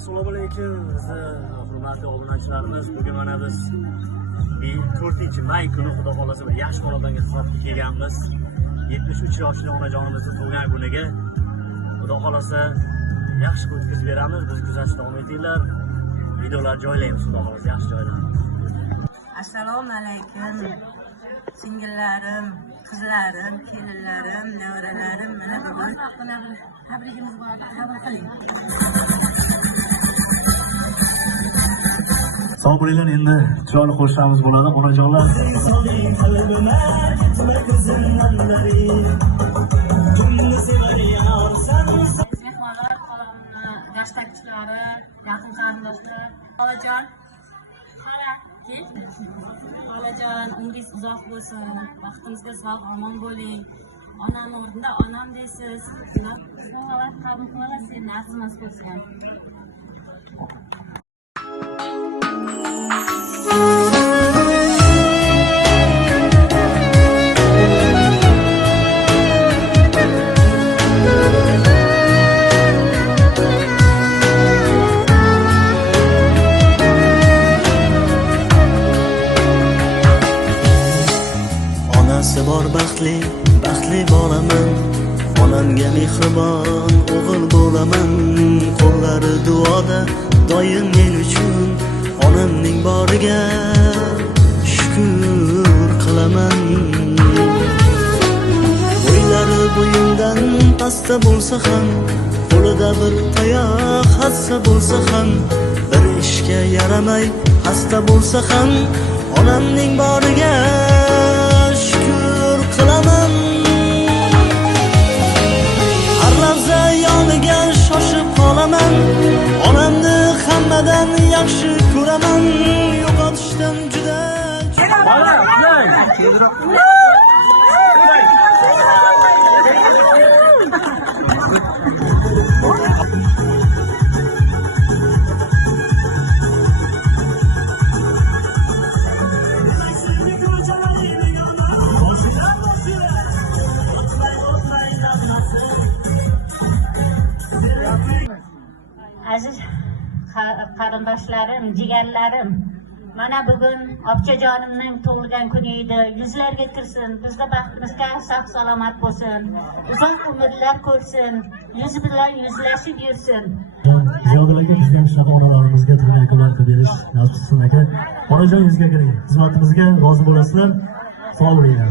Assalomu alaykum bizni hurmatli obunachilarimiz. Bugun mana biz 4-may kuni xudo xolasa yaxshi xonadonga xizmatga kelganmiz. 73 yoshli onajonimizning tug'ilgan kuniga xudo xolasa yaxshi o'tkazib beramiz. Bizni kuzatishda davom etinglar. Videolar joylaymiz xudo xolasa yaxshi joylar. Assalomu alaykum. Singillarim, qizlarim, kelinlarim, nevaralarim, mana bugun tabrigimiz bor. Qabul qiling. Sog' bo'linglar, endi chiroyli qo'shishamiz bo'ladi, onajonlar. Mehmonlar, gashtakchilari, yaqin qarindoshlar, xolajon, xolajon, umringiz uzoq bo'lsin, vaqtingizga sog', omon bo'ling. Onam o'rnida onam deysiz. Xudolar qabul qiladi, seni arzimas bo'lsin. Onasi bor baxtli bolaman, onamga mehribon o'g'il bo'laman. Qo'llari duoda doim men uchun, onamning boriga shukr qilaman. Bo'ylari bo'yimdan pastda bo'lsa ham, qo'lida bir tayoq hassa bo'lsa ham, bir ishga yaramay xasta bo'lsa ham, onamning boriga shukr qilaman. Har lahza yoniga shoshib qolaman, onamni hammadan yaxshi ko'raman. Yo'qotishdan juda Aziz qarindoshlarim, jigarlarim, mana bugun obchajonimning tug'ilgan kuni edi. Yuzlarga kirsin, bizga baxtimizga sog' salomat bo'lsin, uzoq umrlar ko'rsin, yuz bilan yuzlashib yursin. Ziyodil aka bizga shunaqa onalarimizga tug'ilgan kunlar qilib berish nasib qilsin aka. Onajon, yuzga kiring, xizmatimizga rozi bo'lasizlar. Sog' bo'linglar.